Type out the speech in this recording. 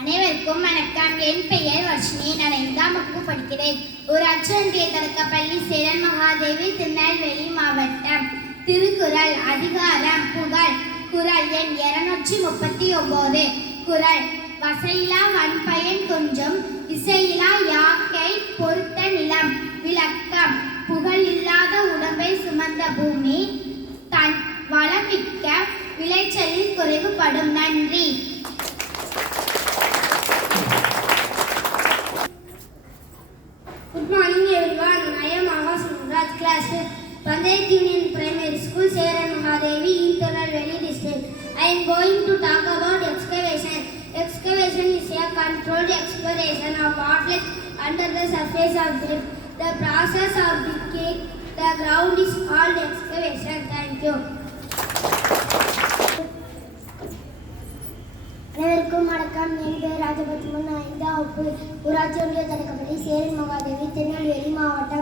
அனைவருக்கும் வணக்கம். என் பெயர் வர்ஷினி. நான் 5ஆம் வகுப்பு படிக்கிறேன். ஊராட்சி ஒன்றிய தொடக்கப்பள்ளி சேரன் மகாதேவி, திருநெல்வேலி மாவட்டம். திருக்குறள் அதிகாரம் புகழ். குறள் எண் 239. குறள்: வசையிலா வன்பயன் கொஞ்சும், இசையிலா யாக்கை பொறுத்த நிலம். விளக்கம்: புகழ் இல்லாத உடம்பை சுமந்த பூமி தன் வளமிக்க விளைச்சலில் குறைவுபடும். நன்றி. Good morning everyone. I am Agas Munraj, class Pandayat Union Primary School, Seran Mahadevi, in Tirunelveli district. I am going to talk about excavation. Excavation is a controlled exploration of what lies under the surface of the earth. The process of digging the ground is called excavation. Thank you. அனைவருக்கும் வணக்கம். என் பெயர் ராஜபத்மன். நான் 5ஆம் வகுப்பு ஊராட்சி ஒன்றிய தொடக்கப்பள்ளி சேரன் மகாதேவி, திருநெல்வேலி மாவட்டம்.